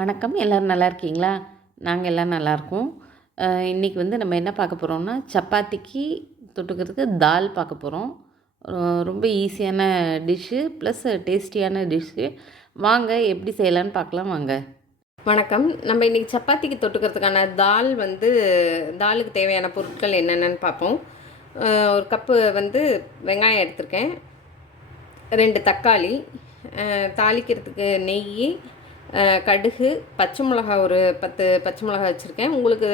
வணக்கம். எல்லோரும் நல்லா இருக்கீங்களா? நாங்கள் எல்லாம் நல்லாயிருக்கோம். இன்றைக்கி நம்ம என்ன பார்க்க போகிறோம்னா, சப்பாத்திக்கு தொட்டுக்கிறதுக்கு தால் பார்க்க போகிறோம். ரொம்ப ஈஸியான டிஷ்ஷு ப்ளஸ் டேஸ்டியான டிஷ்ஷு. வாங்க எப்படி செய்யலான்னு பார்க்கலாம் வாங்க. வணக்கம். நம்ம இன்றைக்கி சப்பாத்திக்கு தொட்டுக்கிறதுக்கான தாலுக்கு தேவையான பொருட்கள் என்னென்னு பார்ப்போம். ஒரு கப்பு வெங்காயம் எடுத்திருக்கேன், 2 தக்காளி, தாளிக்கிறதுக்கு நெய், கடுகு, பச்சை மிளகா ஒரு 10 பச்சை மிளகா வச்சுருக்கேன். உங்களுக்கு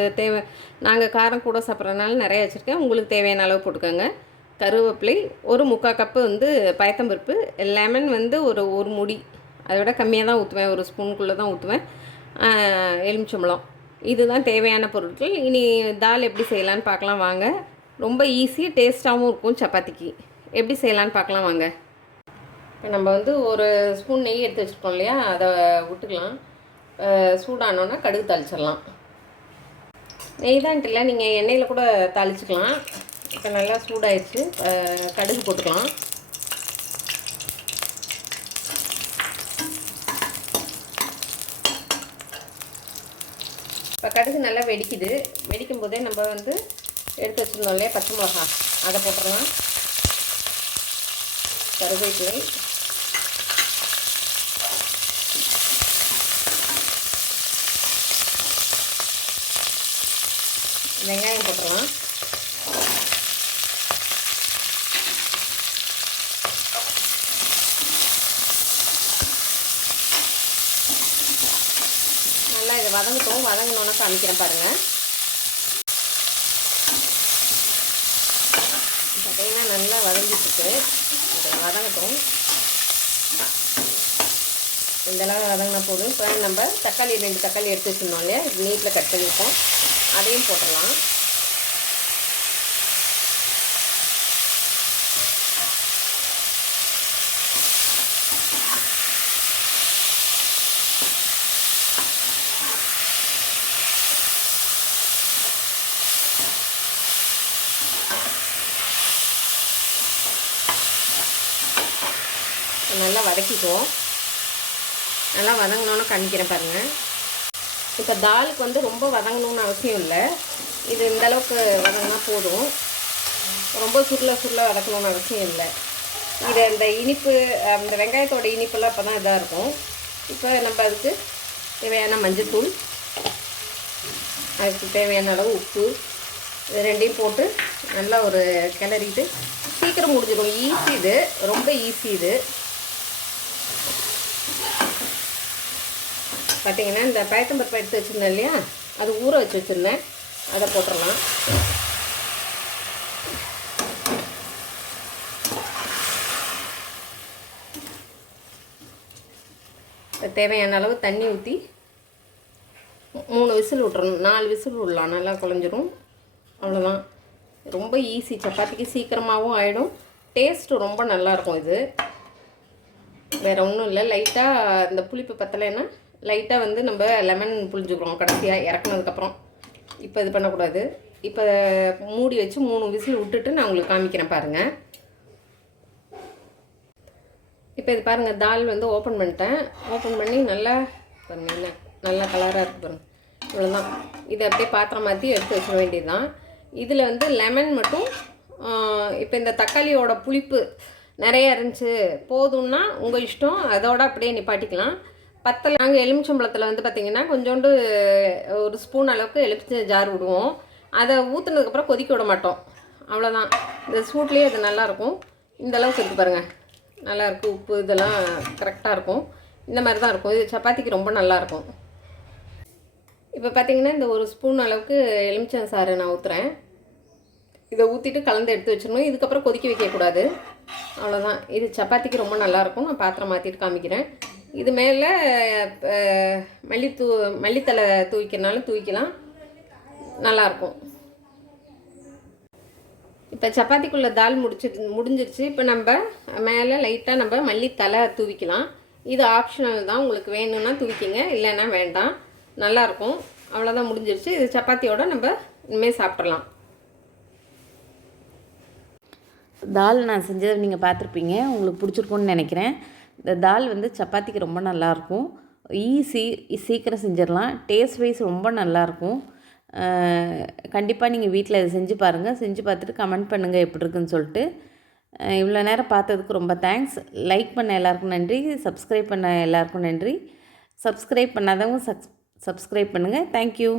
நாங்கள் காரம் கூட சாப்பிட்றதுனால நிறைய வச்சுருக்கேன். உங்களுக்கு தேவையான அளவு போட்டுக்கோங்க. கருவேப்பிலை, ஒரு 3/4 கப்பு பயத்தம்பருப்பு, லெமன் ஒரு மூடி, அதை விட கம்மியாக தான் ஊற்றுவேன், ஒரு ஸ்பூனுக்குள்ளே தான் ஊற்றுவேன், எலுமிச்சம்பழம். இதுதான் தேவையான பொருட்கள். இனி தால் எப்படி செய்யலான்னு பார்க்கலாம் வாங்க. ரொம்ப ஈஸி, டேஸ்ட்டாகவும் இருக்கும் சப்பாத்திக்கு. எப்படி செய்யலான்னு பார்க்கலாம் வாங்க. இப்போ நம்ம ஒரு ஸ்பூன் நெய் எடுத்து வச்சுருக்கோம் இல்லையா, அதை விட்டுக்கலாம். சூடானோன்னா கடுகு தாளிச்சிடலாம். நெய் தான்ட்டு இல்லை, நீங்கள் எண்ணெயில் கூட தாளிச்சிக்கலாம். இப்போ நல்லா சூடாயிடுச்சு, கடுகு போட்டுக்கலாம். இப்போ கடுகு நல்லா வெடிக்குது. வெடிக்கும் போதே நம்ம எடுத்து வச்சுருந்தோம் இல்லையா பச்சை மிளகா, அதை போட்டுடலாம். கருவேப்பிலை, வெங்காயம் போட்டுடலாம். நல்லா இதை வதங்கட்டும். வதங்கினோன்னா காமிக்கிறேன் பாருங்கள். பார்த்தீங்கன்னா நல்லா வதங்கிட்டு இதை வதங்கட்டும். இந்தளவு வதங்கினா போதும். இப்போ நம்ம 2 தக்காளி எடுத்து வச்சுருந்தோம் இல்லையா, நீட்டில் கட் பண்ணியிருக்கோம், அதையும் போட்டுடலாம். நல்லா வதக்கிக்குவோம். நல்லா வதங்கினோன்னு காமிக்கிறேன் பாருங்கள். இப்போ தாலுக்கு ரொம்ப வதங்கணுன்னு அவசியம் இல்லை. இது இந்தளவுக்கு வதங்கினா போதும். ரொம்ப சுருள வதக்கணுன்னு அவசியம் இல்லை. இதை இந்த இனிப்பு, அந்த வெங்காயத்தோட இனிப்பெல்லாம் அப்போ தான் இதாக இருக்கும். இப்போ நம்ம அதுக்கு தேவையான மஞ்சள்தூள், அதுக்கு தேவையான அளவு உப்பு, இது ரெண்டையும் போட்டு நல்லா ஒரு கிளறிட்டு சீக்கிரம் முடிஞ்சிடும். ஈஸி, இது ரொம்ப ஈஸி. இது பார்த்திங்கன்னா இந்த பயத்தம்பருப்பு எடுத்து வச்சுருந்தேன் இல்லையா, அது ஊற வச்சு வச்சுருந்தேன், அதை போட்டுடலாம். தேவையான அளவு தண்ணி ஊற்றி 3 விசில் விட்றணும். 4 விசில் விடலாம், நல்லா குழஞ்சிரும். அவ்வளோதான். ரொம்ப ஈஸி. சப்பாத்திக்கு சீக்கிரமாகவும் ஆகிடும், டேஸ்ட்டு ரொம்ப நல்லாயிருக்கும். இது வேறு ஒன்றும் இல்லை. லைட்டாக இந்த புளிப்பு பத்தலைன்னா லைட்டாக நம்ம லெமன் புளிஞ்சுக்கிறோம் கடைசியாக இறக்குனதுக்கப்புறம். இப்போ இது பண்ணக்கூடாது. இப்போ மூடி வச்சு 3 விசில் விட்டுட்டு நான் உங்களுக்கு காமிக்கிறேன் பாருங்கள். இப்போ இது பாருங்கள், தால் ஓப்பன் பண்ணிட்டேன். ஓப்பன் பண்ணி நல்லா பாருங்கள், நல்லா கலராக இருக்குது பாருங்கள். இவ்வளோதான். இதை அப்படியே பாத்திரம் மாற்றி எடுத்து வச்சிட வேண்டியது தான். இதில் லெமன் மட்டும், இப்போ இந்த தக்காளியோட புளிப்பு நிறையா இருந்துச்சு போதும்னா உங்கள் இஷ்டம், அதோட அப்படியே நிப்பாட்டிக்கலாம். நாங்கள் எலுமிச்சம்பழத்தில் பார்த்திங்கன்னா கொஞ்சோண்டு ஒரு ஸ்பூன் அளவுக்கு எலுமிச்சை ஜார் விடுவோம். அதை ஊற்றுனதுக்கப்புறம் கொதிக்க விட மாட்டோம். அவ்வளோதான். இந்த சூட்லேயே அது நல்லாயிருக்கும். இந்தளவுக்கு இருக்குது பாருங்கள், நல்லாயிருக்கும். உப்பு இதெல்லாம் கரெக்டாக இருக்கும். இந்த மாதிரி தான் இருக்கும். இது சப்பாத்திக்கு ரொம்ப நல்லாயிருக்கும். இப்போ பார்த்திங்கன்னா இந்த ஒரு ஸ்பூன் அளவுக்கு எலுமிச்சை சாறு நான் ஊற்றுறேன். இதை ஊற்றிட்டு கலந்து எடுத்து வச்சிடணும். இதுக்கப்புறம் கொதிக்க வைக்கக்கூடாது. அவ்வளோதான். இது சப்பாத்திக்கு ரொம்ப நல்லாயிருக்கும். நான் பாத்திரம் மாற்றிட்டு காமிக்கிறேன். இது மேலே மல்லித்தலை தூவிக்கிறனாலும் தூவிக்கலாம், நல்லாயிருக்கும். இப்போ சப்பாத்திக்குள்ளே தால் முடிஞ்சிருச்சு. இப்போ நம்ம மேலே லைட்டாக நம்ம மல்லித்தலை தூவிக்கலாம். இது ஆப்ஷனல் தான், உங்களுக்கு வேணும்னா தூவிக்கிங்க, இல்லைன்னா வேண்டாம். நல்லாயிருக்கும். அவ்வளோதான், முடிஞ்சிருச்சு. இது சப்பாத்தியோடு நம்ம இனிமேல் சாப்பிட்றலாம். தால் நான் செஞ்சதை நீங்கள் பார்த்துருப்பீங்க, உங்களுக்கு பிடிச்சிருக்குன்னு நினைக்கிறேன். இந்த தால் சப்பாத்திக்கு ரொம்ப நல்லாயிருக்கும். ஈஸி, சீக்கிரம் செஞ்சிடலாம். டேஸ்ட் வைஸ் ரொம்ப நல்லாயிருக்கும். கண்டிப்பாக நீங்கள் வீட்டில் இதை செஞ்சு பாருங்கள். செஞ்சு பார்த்துட்டு கமெண்ட் பண்ணுங்கள் எப்படி இருக்குன்னு சொல்லிட்டு. இவ்வளோ நேரம் பார்த்ததுக்கு ரொம்ப தேங்க்ஸ். லைக் பண்ண எல்லாருக்கும் நன்றி. சப்ஸ்கிரைப் பண்ண எல்லாருக்கும் நன்றி. சப்ஸ்கிரைப் பண்ணாதவங்க சப்ஸ்கிரைப் பண்ணுங்கள். தேங்க்யூ.